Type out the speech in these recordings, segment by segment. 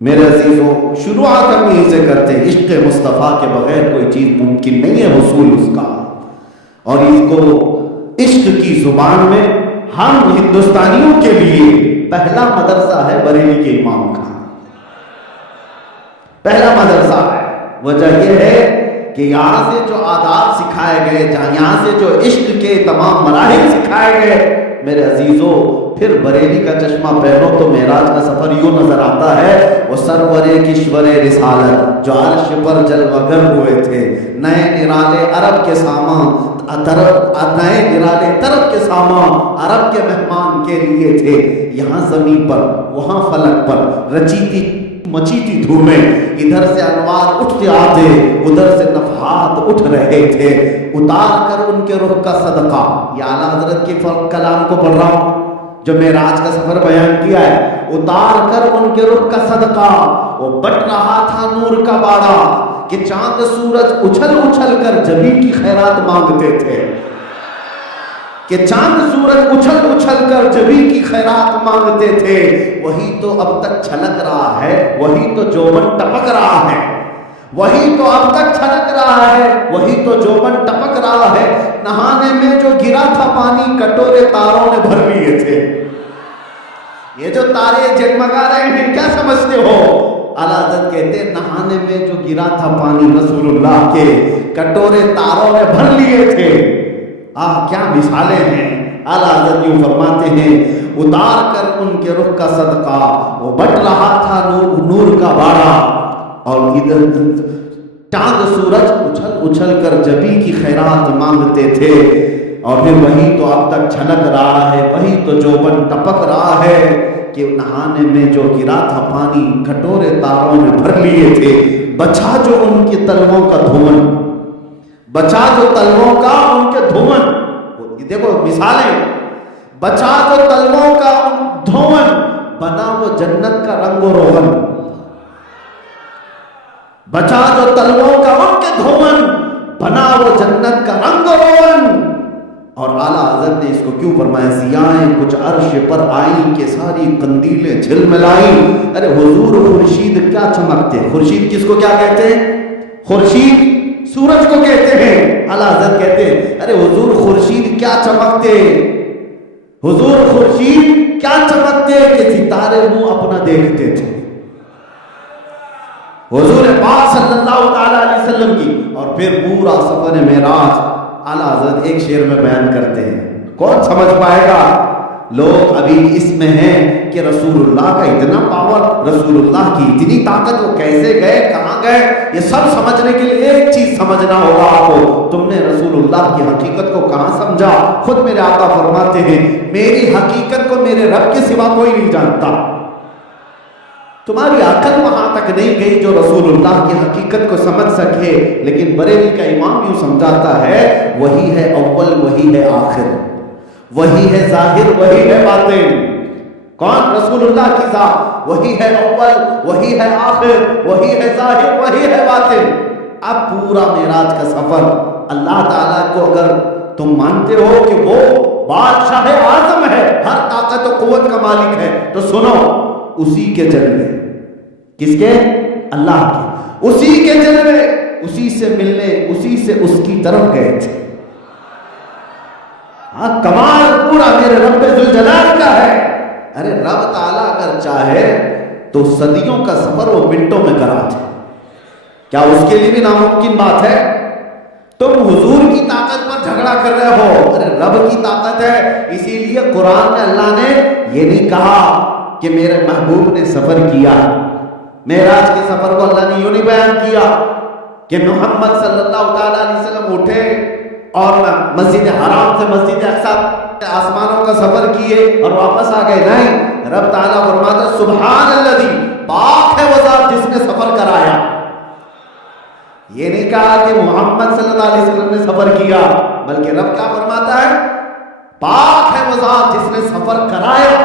میرے عزیزوں، شروعات ہم یہیں سے کرتے ہیں، عشق مصطفیٰ کے بغیر کوئی چیز ممکن نہیں ہے حصول اس کا، اور اس کو عشق کی زبان میں ہم ہندوستانیوں کے لیے پہلا مدرسہ ہے بریلی کے امام کا، پہلا مدرسہ ہے۔ وجہ یہ ہے کہ یہاں سے جو آداب سکھائے گئے، یہاں سے جو عشق کے تمام مراحل سکھائے گئے، میرے عزیزوں، پھر بریلی کا چشمہ پہنو تو معراج کا سفر یوں نظر آتا ہے، وہ سرور کشور رسالت جو عرش پر جلوگر ہوئے تھے، نئے نرالے عرب کے سامان، نئے نرالے طرب کے سامان عرب کے مہمان کے لیے تھے، یہاں زمین پر وہاں فلک پر رچیتی مچیتی دھومیں، ادھر سے انوار اٹھتے آتے، ادھر سے نفحات اٹھ رہے تھے، اتار کر ان کے رخ کا صدقہ، یہ اعلیٰ حضرت کے کلام کو پڑھ رہا ہوں جو معراج کا سفر بیان کیا ہے، اتار کر ان کے رخ کا صدقہ، وہ بٹ رہا تھا نور کا باڑا کہ چاند سورج اچھل اچھل کر جبی کی خیرات مانگتے تھے، کہ چاند سورج اچھل اچھل کر جبی کی خیرات مانگتے تھے، وہی تو اب تک چھلک رہا ہے، وہی تو جوبن ٹپک رہا ہے، وہی تو اب تک چھلک رہا ہے، وہی تو جوبن ٹپک رہا ہے، نہانے میں جو گرا تھا پانی کٹورے تاروں نے بھر لیے تھے۔ یہ جو تارے جگمگا رہے ہیں کیا سمجھتے ہو؟ اعلیٰ حضرت کہتے ہیں نہانے میں جو گرا تھا پانی رسول اللہ کے کٹورے تاروں نے بھر لیے تھے۔ کیا مثالیں ہیں۔ اعلیٰ حضرت یوں فرماتے ہیں، اتار کر ان کے رخ کا صدقہ، وہ بٹ رہا تھا نور کا باڑا، اور ادھر چاند سورج اچھل اچھل کر جبی کی خیرات مانگتے تھے، اور پھر وہی تو اب تک چھلک رہا ہے، وہی تو جوبن ٹپک رہا ہے کہ نہانے میں جو گرا تھا پانی کٹورے تاروں نے بھر لیے تھے، بچا جو ان کی تلووں کا دھون، بچا جو تلووں کا ان کے دھون، دیکھو مثالیں، بچا جو تلووں کا دھون، بنا وہ جنت کا رنگ و روغن، بچا جو تلووں کا ان کے دھون، بنا وہ جنت کا رنگ و روغن۔ اور اعلیٰ حضرت نے اس کو کیوں فرمایا، ضیائیں کچھ عرش پر آئیں کہ ساری قندیلیں جھلملائیں۔ ارے حضور خورشید کیا چمکتے، خورشید کس کو کیا کہتے ہیں؟ خورشید سورج کو کہتے ہیں۔ اعلیٰ حضرت کہتے ہیں ارے حضور خورشید کیا چمکتے، حضور خورشید کیا چمکتے کہ ستارے منہ اپنا دیکھتے تھے، حضور پاک صلی اللہ تعالیٰ علیہ وسلم کی۔ اور پھر پورا سفر معراج اعلیٰ حضرت ایک شعر میں بیان کرتے ہیں، کون سمجھ پائے گا؟ لوگ ابھی اس میں ہیں کہ رسول اللہ کا اتنا پاور، رسول اللہ کی اتنی طاقت، وہ کیسے گئے، کہاں گئے، یہ سب سمجھنے کے لیے ایک چیز سمجھنا ہوگا آپ کو، تم نے رسول اللہ کی حقیقت کو کہاں سمجھا؟ خود میرے آقا فرماتے ہیں میری حقیقت کو میرے رب کے سوا کوئی نہیں جانتا۔ تمہاری عقل وہاں تک نہیں گئی جو رسول اللہ کی حقیقت کو سمجھ سکے، لیکن بریلی کا امام یوں سمجھاتا ہے وہی ہے اول، وہی ہے آخر، وہی ہے ظاہر، وہی ہے باطن۔ کون؟ رسول اللہ کی ذات، وہی ہے اول، وہی ہے آخر، وہی ہے ظاہر، وہی ہے باطن۔ اب پورا معراج کا سفر اللہ تعالیٰ کو اگر تم مانتے ہو کہ وہ بادشاہ اعظم ہے، ہر طاقت و قوت کا مالک ہے، تو سنو، اسی کے جلوے، کس کے؟ اللہ کے، اسی کے جلوے، اسی سے ملنے، اسی سے اس کی طرف گئے تھے۔ کمال پورا میرے رب ذوالجلال کا ہے۔ ارے رب تعالیٰ اگر چاہے تو صدیوں کا سفر وہ منٹوں میں کرا دے، کیا اس کے لیے بھی ناممکن بات ہے؟ تم حضور کی طاقت پر جھگڑا کر رہے ہو، ارے رب کی طاقت ہے۔ اسی لیے قرآن میں اللہ نے یہ نہیں کہا کہ میرے محبوب نے سفر کیا، معراج کے سفر کو اللہ نے یوں نہیں بیان کیا کہ محمد صلی اللہ تعالیٰ علیہ وسلم اٹھے اور مسجد حرام سے مسجد اقصی آسمانوں کا سفر کیے اور واپس آ گئے، نہیں۔ رب تعالیٰ فرماتا سبحان الذی، پاک ہے وہ ذات جس نے سفر کرایا۔ یہ نہیں کہا کہ محمد صلی اللہ علیہ وسلم نے سفر کیا، بلکہ رب کیا فرماتا ہے؟ پاک ہے وہ ذات جس نے سفر کرایا۔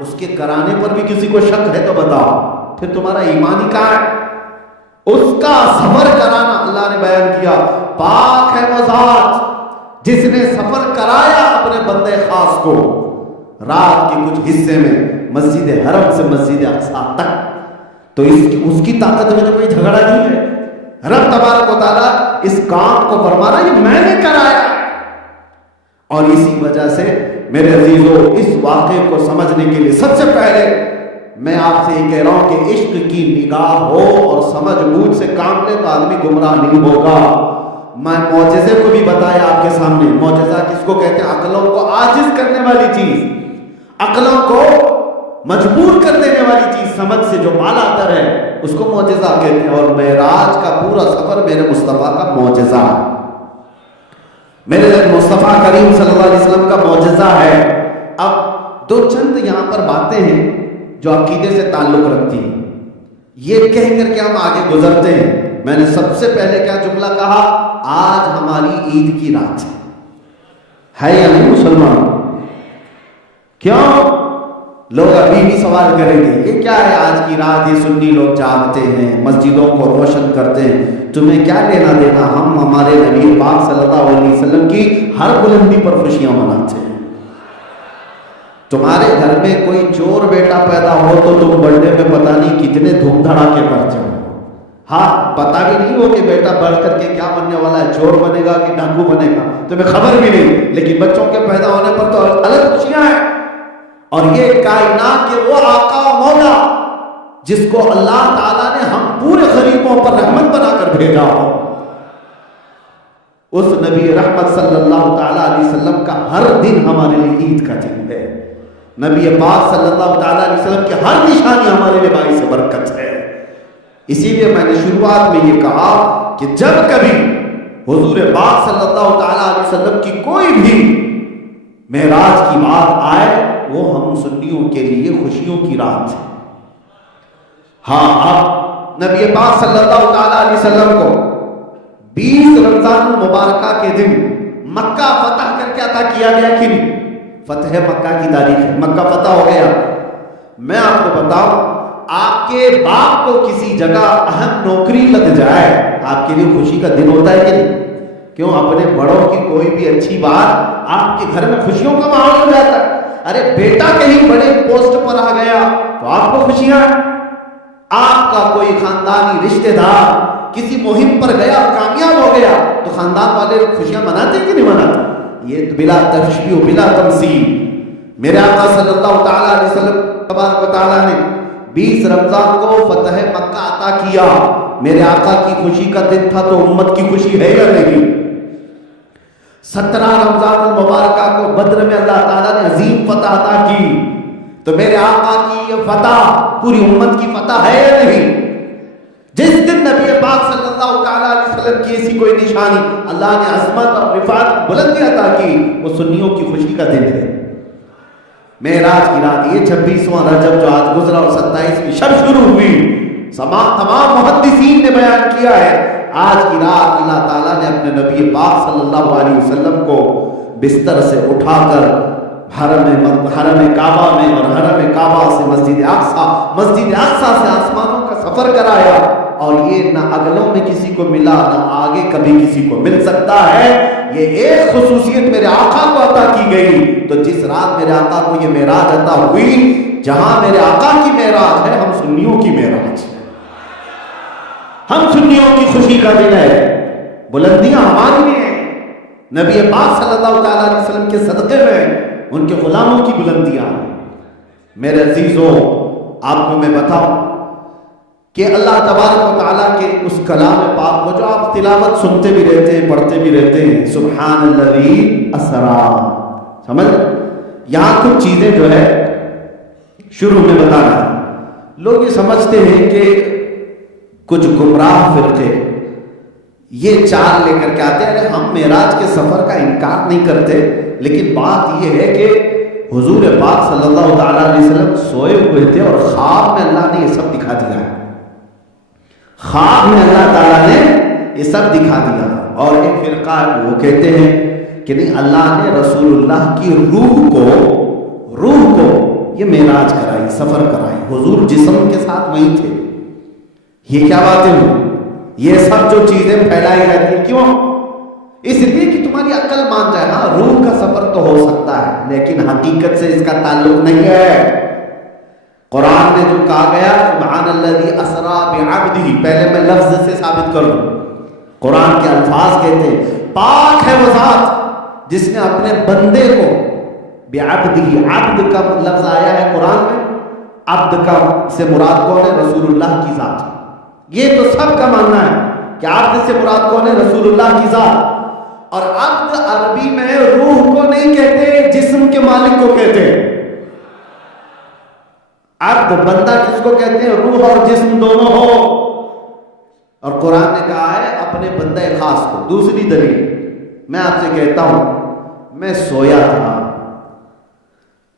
اس کے کرانے پر بھی کسی کو شک ہے تو بتاؤ، پھر تمہارا ایمان ہی کہاں ہے؟ اس کا سفر کرانا اللہ نے بیان کیا، پاک ہے وہ ذات جس نے سفر کرایا اپنے بندے خاص کو رات کے کچھ حصے میں مسجد حرم سے مسجد اقصی تک، تو اس کی طاقت میں تو کوئی جھگڑا نہیں ہے. رب تبارک و تعالیٰ اس کام کو فرما رہا یہ میں نے کرایا. اور اسی وجہ سے میرے عزیزوں اس واقعے کو سمجھنے کے لیے سب سے پہلے میں آپ سے یہ کہہ رہا ہوں کہ عشق کی نگاہ ہو اور سمجھ بوجھ سے کام لے تو آدمی گمراہ نہیں ہوگا. میں معجزے کو بھی بتایا آپ کے سامنے. معجزہ کس کو کہتے ہیں؟ عقلوں کو عاجز کرنے والی چیز, عقلوں کو مجبور کر دینے والی چیز, سمجھ سے جو بالا تر ہے اس کو معجزہ کہتے ہیں. اور معراج کا پورا سفر میرے مصطفیٰ کا معجزہ, میرے مصطفیٰ کریم صلی اللہ علیہ وسلم کا معجزہ ہے. اب دو چند یہاں پر باتیں ہیں جو عقیدے سے تعلق رکھتی ہیں. یہ کہہ کر کے ہم آگے گزرتے ہیں. میں نے سب سے پہلے کیا جملہ کہا؟ آج ہماری عید کی رات ہے یا نہیں مسلمان؟ کیوں؟ لوگ ابھی بھی سوال کریں گے یہ کیا ہے آج کی رات؟ یہ سنی لوگ جاگتے ہیں, مسجدوں کو روشن کرتے ہیں, تمہیں کیا لینا دینا؟ ہم ہمارے نبی پاک صلی اللہ علیہ وسلم کی ہر بلندی پر خوشیاں مناتے ہیں. تمہارے گھر میں کوئی چور بیٹا پیدا ہو تو تم برڈے میں پتہ نہیں کتنے دھوم دھڑاکے کرتے ہو. ہاں پتہ بھی نہیں ہو کہ بیٹا بڑھ کر کے کیا بننے والا ہے, چور بنے گا کہ ڈاکو بنے گا, تمہیں خبر بھی نہیں. لیکن بچوں کے پیدا ہونے پر تو الگ خوشیاں ہیں. اور یہ کائنات کے وہ آقا و مولا جس کو اللہ تعالیٰ نے ہم پورے غریبوں پر رحمت بنا کر بھیجا ہو, اس نبی رحمت صلی اللہ تعالیٰ علیہ وسلم کا ہر دن ہمارے لیے عید کا دن ہے. نبی پاک صلی اللہ تعالیٰ علیہ وسلم کی ہر نشانی ہمارے لیے باعث برکت ہے. اسی لیے میں نے شروعات میں یہ کہا کہ جب کبھی حضور پاک صلی اللہ تعالیٰ علیہ وسلم کی کوئی بھی معراج کی بات آئے وہ ہم سنیوں کے لیے خوشیوں کی رات ہے. ہاں اب نبی پاک صلی اللہ تعالیٰ علیہ وسلم کو 20 رمضان المبارکہ کے دن مکہ فتح کر کے عطا کیا گیا کہ نہیں؟ فتح مکہ کی تاریخ ہے, مکہ فتح ہو گیا. میں آپ کو بتاؤں, آپ کے باپ کو کسی جگہ اہم نوکری لگ جائے آپ کے لیے خوشی کا دن ہوتا ہے کہ نہیں؟ کیوں؟ اپنے بڑوں کی کوئی بھی اچھی بات آپ کے گھر میں خوشیوں کا ماحول ہو جاتا ہے. ارے بیٹا کہیں بڑے پوسٹ پر آ گیا تو آپ کو خوشیاں ہیں. آپ کا کوئی خاندانی رشتہ دار کسی مہم پر گیا کامیاب ہو گیا تو خاندان والے خوشیاں مناتے کہ نہیں مناتے؟ یہ تو بلا تشبیہ و بلا تمثیل میرے آقا صلی اللہ تعالیٰ علیہ وسلم تبارک و تعالیٰ نے 20 رمضان کو فتح مکہ عطا کیا. میرے آقا کی خوشی کا دن تھا تو امت کی خوشی ہے یا نہیں؟ 17 رمضان المبارکہ کو بدر میں اللہ تعالیٰ نے عظیم فتح عطا کی تو میرے آقا کی یہ فتح پوری امت کی فتح ہے یا نہیں؟ جس دن نبی پاک صلی اللہ تعالیٰ علیہ وسلم کی ایسی کوئی نشانی اللہ نے عظمت اور رفعت بلندی عطا کی وہ سنیوں کی خوشی کا دن ہے. معراج کی رات, یہ 26واں رجب جو آج گزرا اور 27ویں شب شروع ہوئی, تمام محدثین نے بیان کیا ہے آج کی رات اللہ تعالیٰ نے اپنے نبی پاک صلی اللہ علیہ وسلم کو بستر سے اٹھا کر حرم کعبہ میں اور حرم کعبہ سے مسجد اقصیٰ سے آسمانوں کا سفر کرایا. اور یہ نہ اگلوں میں کسی کو ملا نہ آگے کبھی کسی کو مل سکتا ہے. یہ ایک خصوصیت میرے آقا کو عطا کی گئی. تو جس رات میرے آقا کو یہ معراج عطا ہوئی, جہاں میرے آقا کی معراج ہے ہم سنیوں کی معراج ہے, ہم سنیوں کی خوشی کا دن ہے. بلندیاں ہماری میں ہیں, نبی پاک صلی اللہ تعالیٰ علیہ وسلم کے صدقے میں ان کے غلاموں کی بلندیاں. میرے عزیزوں آپ کو میں بتاؤں کہ اللہ تبارک و تعالیٰ کے اس کلام پاک کو جو آپ تلاوت سنتے بھی رہتے ہیں پڑھتے بھی رہتے ہیں, سبحان الذی اسرا, سمجھ یہاں کچھ چیزیں جو ہے شروع میں بتا رہا ہے. لوگ یہ سمجھتے ہیں کہ کچھ گمراہ فرقے یہ چال لے کر کے آتے ہیں ہم معراج کے سفر کا انکار نہیں کرتے, لیکن بات یہ ہے کہ حضور پاک صلی اللہ تعالیٰ علیہ وسلم سوئے ہوئے تھے اور خواب میں اللہ نے یہ سب دکھا دیا ہے. خواب میں اللہ تعالیٰ نے یہ سب دکھا دیا. اور ایک فرقہ وہ کہتے ہیں کہ نہیں, اللہ نے رسول اللہ کی روح کو یہ معراج کرائی, سفر کرائی, حضور جسم کے ساتھ وہیں تھے. یہ کیا باتیں ہوئی؟ یہ سب جو چیزیں پھیلائی جاتی ہیں کیوں؟ اس لیے کہ تمہاری عقل مان جائے. ہاں روح کا سفر تو ہو سکتا ہے لیکن حقیقت سے اس کا تعلق نہیں ہے. قرآن میں جو کہا گیا سبحان الذی اسرا بعبدہ، پہلے میں لفظ سے ثابت کر دوں، قرآن کے الفاظ کہتے ہیں پاک ہے وہ ذات جس نے اپنے بندے کو بعبدہ، عبد کا لفظ آیا ہے قرآن میں، عبد کا سے مراد کون ہے؟ رسول اللہ کی ذات۔ یہ تو سب کا ماننا ہے کہ عبد سے مراد کون ہے؟ رسول اللہ کی ذات۔ اور عبد عربی میں روح کو نہیں کہتے، جسم کے مالک کو کہتے ہیں۔ عبد بندہ کس کو کہتے ہیں؟ روح اور جسم دونوں ہو۔ اور قرآن نے کہا ہے اپنے بندہ خاص کو۔ دوسری دلیل میں آپ سے کہتا ہوں، میں سویا تھا۔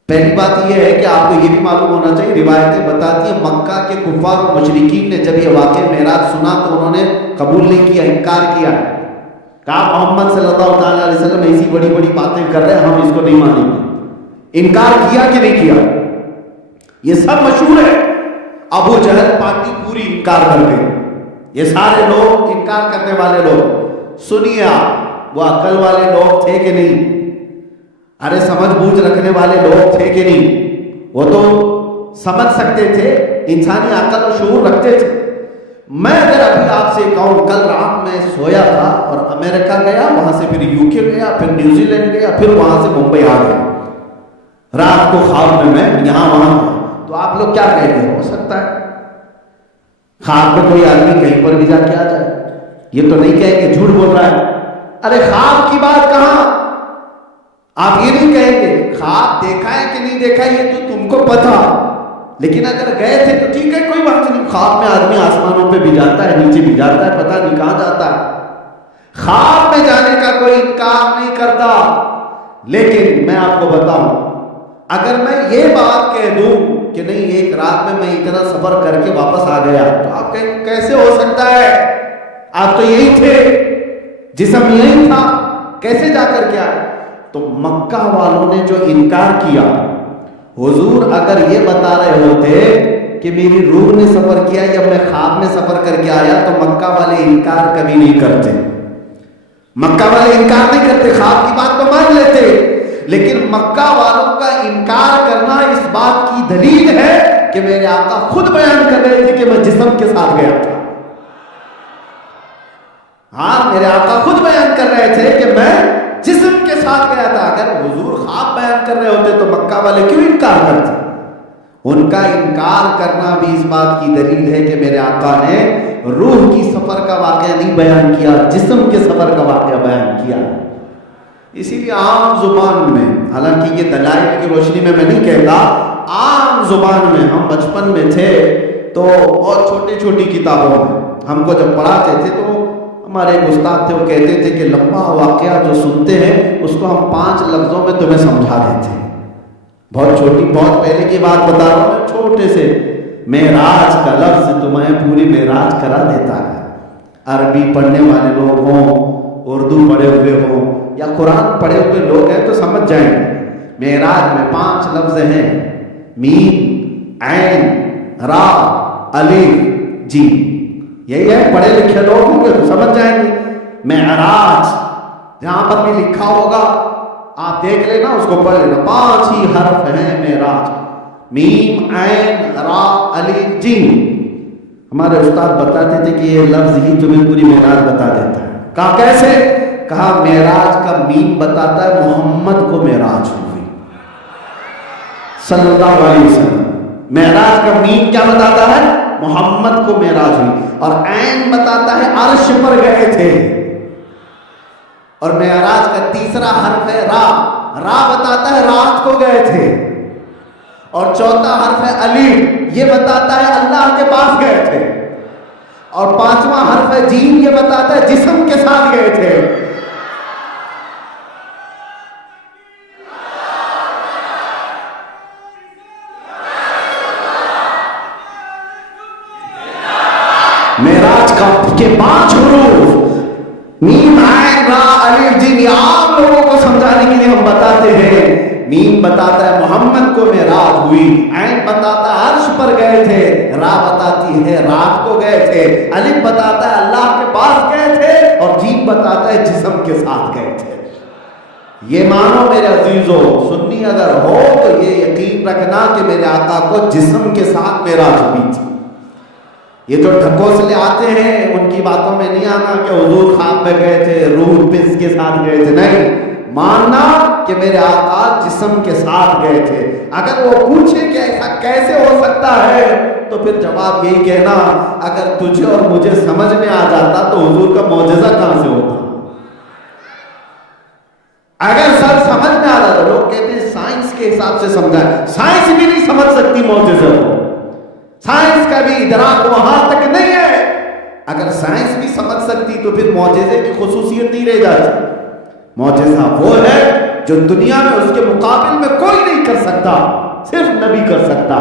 پہلی بات یہ ہے کہ آپ کو یہ بھی معلوم ہونا چاہیے، روایتیں بتاتی ہیں مکہ کے کفار و مشرکین نے جب یہ واقعہ معراج سنا تو انہوں نے قبول نہیں کیا، انکار کیا، کہا محمد صلی اللہ تعالیٰ علیہ وسلم ایسی بڑی بڑی باتیں کر رہے ہیں، ہم اس کو نہیں مانیں گے۔ انکار کیا کہ نہیں کیا؟ یہ سب مشہور ہے۔ ابو جہل پارٹی پوری انکار کر گئے، یہ سارے لوگ انکار کرنے والے لوگ۔ سنیے آپ، وہ عقل والے لوگ تھے کہ نہیں؟ ارے سمجھ بوجھ رکھنے والے لوگ تھے کہ نہیں؟ وہ تو سمجھ سکتے تھے، انسانی عقل و شعور رکھتے تھے۔ میں اگر ابھی آپ سے کہوں کل رات میں سویا تھا اور امریکہ گیا، وہاں سے پھر یو کے گیا، پھر نیوزی لینڈ گیا، پھر وہاں سے ممبئی آ گیا، رات کو خواب میں یہاں وہاں، تو آپ لوگ کیا کہیں گے؟ ہو سکتا ہے خواب میں کوئی آدمی کہیں پر بھی جا کے آ جائے، یہ تو نہیں کہیں گے جھوٹ بول رہا ہے۔ ارے خواب کی بات کہاں، آپ یہ نہیں کہیں گے خواب دیکھا ہے کہ نہیں دیکھا یہ تو تم کو پتا، لیکن اگر گئے تھے تو ٹھیک ہے کوئی بات نہیں۔ خواب میں آدمی آسمانوں پہ بھی جاتا ہے، نیچے بھی جاتا ہے، پتہ نہیں کہاں جاتا ہے، خواب میں جانے کا کوئی انکار نہیں کرتا۔ لیکن میں آپ کو بتاؤں، اگر میں یہ بات کہہ دوں کہ نہیں ایک رات میں اتنا سفر کر کے واپس آ گیا، تو آپ کہیں کیسے ہو سکتا ہے؟ آپ تو یہی تھے، جسم یہی تھا، کیسے جا کر کے آئے؟ تو مکہ والوں نے جو انکار کیا، حضور اگر یہ بتا رہے ہوتے کہ میری روح نے سفر کیا یا میں خواب میں سفر کر کے آیا، تو مکہ والے انکار کبھی نہیں کرتے، مکہ والے انکار نہیں کرتے، خواب کی بات تو مان لیتے۔ لیکن مکہ والوں کا انکار کرنا اس بات کی دلیل ہے کہ میرے آقا خود بیان کر رہے تھے کہ میں جسم کے ساتھ گیا تھا۔ ہاں، میرے آقا خود بیان کر رہے تھے کہ میں جسم کے ساتھ گیا تھا۔ اگر حضور خواب بیان کر رہے ہوتے تو مکہ والے کیوں انکار کرتے؟ ان کا انکار کرنا بھی اس بات کی دلیل ہے کہ میرے آقا نے روح کی سفر کا واقعہ نہیں بیان کیا، جسم کے سفر کا واقعہ بیان کیا۔ اسی لیے عام زبان میں، حالانکہ یہ دلائل کی روشنی میں نہیں کہتا، عام زبان میں ہم بچپن میں تھے تو بہت چھوٹی چھوٹی کتابوں میں ہم کو جب پڑھاتے تھے تو ہمارے ایک استاد تھے، وہ کہتے تھے کہ لمبا واقعہ جو سنتے ہیں اس کو ہم 5 لفظوں میں تمہیں سمجھا دیتے ہیں۔ بہت چھوٹی، بہت پہلے کی بات بتا رہا ہوں، چھوٹے سے معراج کا لفظ تمہیں پوری معراج کرا دیتا ہے۔ عربی پڑھنے والے لوگ ہوں، اردو پڑھے ہوئے ہوں یا قرآن پڑھے ہوئے لوگ ہیں تو سمجھ جائیں گے۔ معراج میں 5 لفظ ہیں، میم، عین، را، الف، جیم۔ یہی ہے، پڑھے لکھے لوگ ہوں گے تو سمجھ جائیں گے۔ معراج جہاں پر بھی لکھا ہوگا آپ دیکھ لینا، اس کو پڑھ لینا، 5 ہی حرف ہیں معراج، میم، عین، را، الف، جیم۔ ہمارے استاد بتاتے تھے کہ یہ لفظ ہی تمہیں پوری معراج بتا دیتا ہے۔ کہا کیسے؟ کہا معراج کا میم بتاتا ہے محمد کو معراج ہوئی صلی اللہ علیہ وسلم۔ معراج کا میم کیا بتاتا ہے؟ محمد کو معراج ہوئی۔ اور عین بتاتا ہے عرش پر گئے تھے۔ اور معراج کا تیسرا حرف ہے را، را بتاتا ہے رات کو گئے تھے۔ اور چوتھا حرف ہے الف، یہ بتاتا ہے اللہ کے پاس گئے تھے۔ اور 5واں حرف ہے جیم، یہ بتاتا ہے جسم کے ساتھ گئے تھے۔ معراج کے 5 حروف میم، عین، را، الف، جیم، یہ عام لوگوں کو سمجھانے کے لیے ہم بتاتے ہیں۔ میم بتاتا ہے محمد کو معراج ہوئی، عین بتاتا ہے عرش پر گئے تھے، را بتاتی ہے رات کو گئے تھے، الف بتاتا ہے اللہ کے پاس گئے تھے، اور جیم بتاتا ہے جسم کے ساتھ گئے تھے۔ یہ مانو میرے عزیزو، سنی بھی اگر ہو تو یہ یقین رکھنا کہ میرے آقا کو جسم کے ساتھ معراج ہوئی تھی. یہ جو ڈھکوسلے آتے ہیں ان کی باتوں میں نہیں آنا کہ حضور خواب میں گئے تھے, روح پس کے ساتھ گئے تھے. نہیں, ماننا کہ میرے آقا جسم کے ساتھ گئے تھے. اگر وہ پوچھے کہ ایسا کیسے ہو سکتا ہے تو پھر جواب یہی کہنا, اگر تجھے اور مجھے سمجھ میں آ جاتا تو حضور کا معجزہ کہاں سے ہوتا. اگر سب سمجھ میں آ جاتا, لوگ کہتے ہیں سائنس کے حساب سے سمجھا ہے, سائنس بھی نہیں سمجھ سکتی معجزہ کو, سائنس کا بھی ادراک وہاں تک نہیں ہے. اگر سائنس بھی سمجھ سکتی تو پھر معجزے کی خصوصیت نہیں رہ جاتی. معجزہ وہ ہے جو دنیا میں اس کے مقابل میں کوئی نہیں کر سکتا, صرف نبی کر سکتا.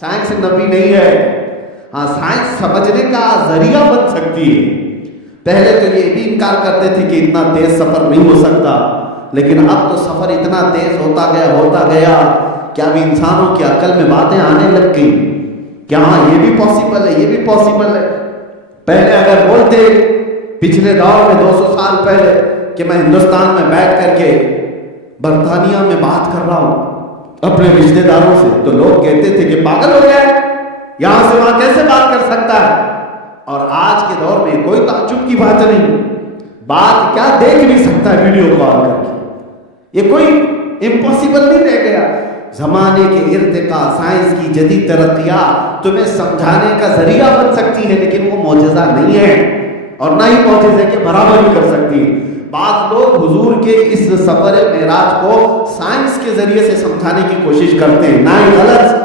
سائنس نبی نہیں ہے. ہاں, سائنس سمجھنے کا ذریعہ بن سکتی ہے. پہلے تو یہ بھی انکار کرتے تھے کہ اتنا تیز سفر نہیں ہو سکتا, لیکن اب تو سفر اتنا تیز ہوتا گیا کہ اب انسانوں کی عقل میں باتیں آنے لگ گئی کہ ہاں یہ بھی پاسبل ہے, یہ بھی پاسبل ہے. پہلے اگر بولتے پچھلے دور میں 200 سال پہلے کہ میں ہندوستان میں بیٹھ کر کے برطانیہ میں بات کر رہا ہوں اپنے رشتے داروں سے, تو لوگ کہتے تھے کہ پاگل ہو گیا ہے, یہاں سے وہاں کیسے بات کر سکتا ہے. اور آج کے دور میں کوئی تعجب کی بات نہیں, بات کیا دیکھ بھی سکتا ہے ویڈیو کال کر کے, یہ کوئی امپاسبل نہیں رہ گیا. زمانے کے ارتقا, سائنس کی جدید ترقیات تمہیں سمجھانے کا ذریعہ بن سکتی ہے, لیکن وہ معجزہ نہیں ہے اور نہ ہی معجزے کے برابر ہی کر سکتی ہے. بعض لوگ حضور کے اس سفر معراج کو سائنس کے ذریعے سے سمجھانے کی کوشش کرتے ہیں. نہ ہی غلط.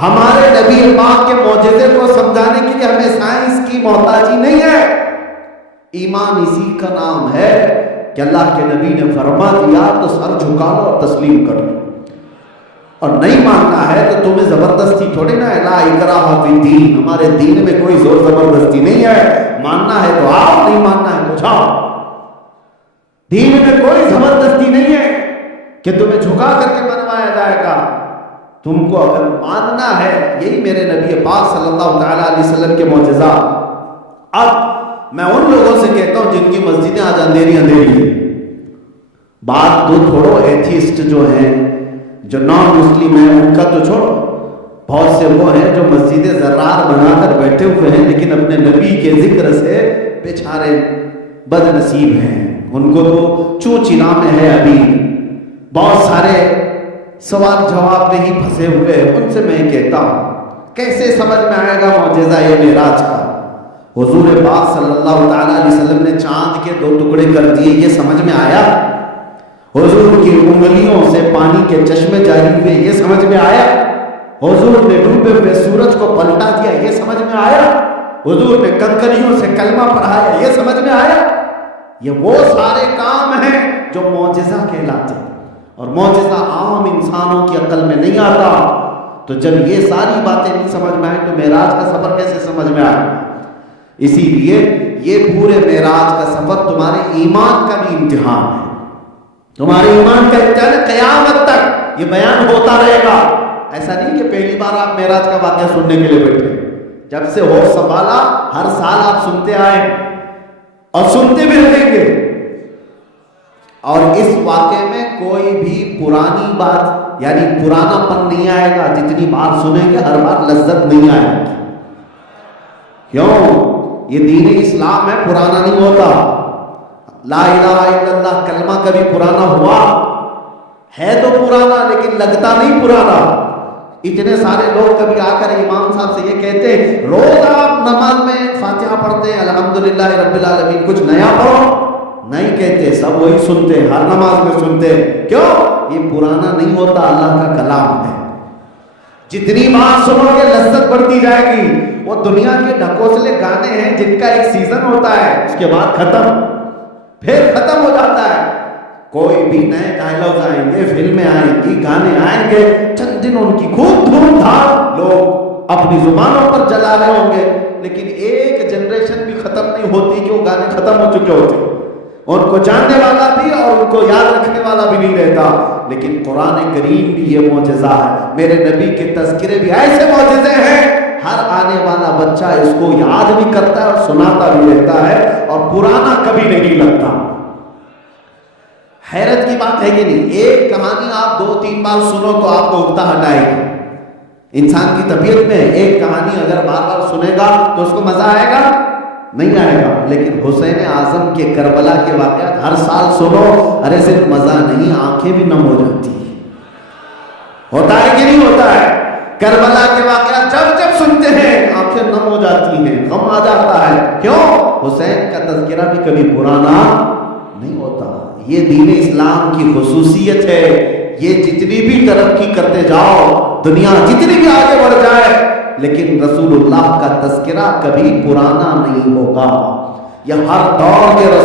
ہمارے نبی پاک کے معجزے کو سمجھانے کے لیے ہمیں سائنس کی محتاجی نہیں ہے. ایمان اسی کا نام ہے کہ اللہ کے نبی نے فرما دیا تو سر جھکا لو اور تسلیم کر لو, اور نہیں ماننا ہے تو تمہیں زبردستی تھوڑی نہ ہے. لا اکراہ فی الدین, ہمارے دین میں کوئی زور زبردستی نہیں ہے. ماننا ہے تو آؤ, نہیں ماننا ہے تو جاؤ. دین میں کوئی زبردستی نہیں ہے کہ تمہیں جھکا کر کے منوایا جائے گا. تم کو اگر ماننا ہے, یہی میرے نبی پاک صلی اللہ تعالی علیہ وسلم کے معجزات. اب میں ان لوگوں سے کہتا ہوں جن کی مسجدیں آج اندھیری ہیں, بات تو چھوڑو ایتھیسٹ جو ہیں, جو نان مسلم ہیں, ان کا تو چھوڑو. بہت سے وہ ہیں جو مسجد زرار بنا کر بیٹھے ہوئے ہیں لیکن اپنے نبی کے ذکر سے بیچارے بد نصیب ہیں, ان کو تو چوں چنا میں ہے. ابھی بہت سارے سوال جواب میں ہی پھنسے ہوئے ہیں. ان سے میں کہتا ہوں کیسے سمجھ میں آئے گا معجزہ یہ معراج کا. حضور پاک صلی اللہ تعالی علیہ وسلم نے چاند کے 2 ٹکڑے کر دیے, یہ سمجھ میں آیا. حضور کی انگلیوں سے پانی کے چشمے جاری ہوئے, یہ سمجھ میں آیا. حضور نے ڈوبے ہوئے سورج کو پلٹا دیا, یہ سمجھ میں آیا. حضور نے کنکریوں سے کلمہ پڑھایا, یہ سمجھ میں آیا. یہ وہ سارے کام ہیں جو معجزہ کہلاتے ہیں, اور معجزہ عام انسانوں کی عقل میں نہیں آتا. تو جب یہ ساری باتیں نہیں سمجھ میں آئیں تو معراج کا سفر کیسے سمجھ میں آئے. اسی لیے یہ پورے معراج کا سفر تمہارے ایمان کا بھی امتحان ہے. تمہارے ایمان کا امتحان ہے, قیامت تک یہ بیان ہوتا رہے گا. ایسا نہیں کہ پہلی بار آپ معراج کا واقعہ سننے کے لیے بیٹھے, جب سے ہوش سنبھالا ہر سال آپ سنتے آئے اور سنتے بھی رہیں گے. اور اس واقعے میں کوئی بھی پرانی بات یعنی پرانا پن نہیں آئے گا. جتنی بار سنیں گے ہر بار لذت نہیں آئے گی. کیوں؟ یہ دین اسلام ہے, پرانا نہیں ہوتا. لا الہ الا اللہ کلمہ کبھی پرانا ہوا ہے تو پرانا, لیکن لگتا نہیں پرانا. اتنے سارے لوگ کبھی آ کر امام صاحب سے یہ کہتے ہیں روز آپ نماز میں فاتحہ پڑھتے ہیں الحمدللہ رب العالمین, کچھ نیا پڑھو. نہیں کہتے, سب وہی سنتے, ہر نماز میں سنتے. کیوں؟ یہ پرانا نہیں ہوتا, اللہ کا کلام ہے. جتنی بار سنو گے لذت بڑھتی جائے گی. وہ دنیا کے ڈھکوسلے گانے ہیں جن کا ایک سیزن ہوتا ہے, اس کے بعد ختم, پھر ختم ہو جاتا ہے. کوئی بھی نئے ڈائلاگ آئیں گے, فلمیں آئیں گی, گانے آئیں گے, چند دن ان کی خوب دھوم دھام لوگ اپنی زبانوں پر جلا رہے ہوں گے, لیکن ایک جنریشن بھی ختم نہیں ہوتی کہ وہ گانے ختم ہو چکے ہوتے. ان کو جاننے والا بھی اور ان کو یاد رکھنے والا بھی نہیں رہتا. لیکن قرآن کریم بھی یہ معجزہ ہے. میرے نبی کے تذکرے بھی ایسے معجزے ہیں, ہر آنے والا بچہ اس کو یاد بھی کرتا ہے اور سناتا بھی رہتا ہے, اور پرانا کبھی نہیں لگتا. حیرت کی بات ہے کہ نہیں؟ ایک کہانی آپ 2-3 بار سنو تو آپ کو اکتا ہٹائے گی۔ انسان کی طبیعت میں ایک کہانی اگر بار بار سنے گا تو اس کو مزہ آئے گا؟ نہیں آئے گا۔ لیکن حسین اعظم کے کربلا کے واقعات ہر سال سنو، ارے صرف مزہ نہیں، آنکھیں بھی نم ہو جاتی ہیں۔ ہوتا ہے کہ نہیں ہوتا ہے؟ کربلا کے واقعات جب جب سنتے ہیں آنکھیں نم ہو جاتی ہیں، غم آ جاتا ہے۔ کیوں؟ حسین کا تذکرہ بھی کبھی پرانا نہیں ہوتا۔ یہ دین اسلام کی خصوصیت ہے۔ یہ جتنی بھی ترقی کرتے جاؤ، دنیا جتنی بھی آگے بڑھ جائے، لیکن رسول اللہ کا تذکرہ کبھی پرانا نہیں ہوگا۔ یہ ہر دور کے رسول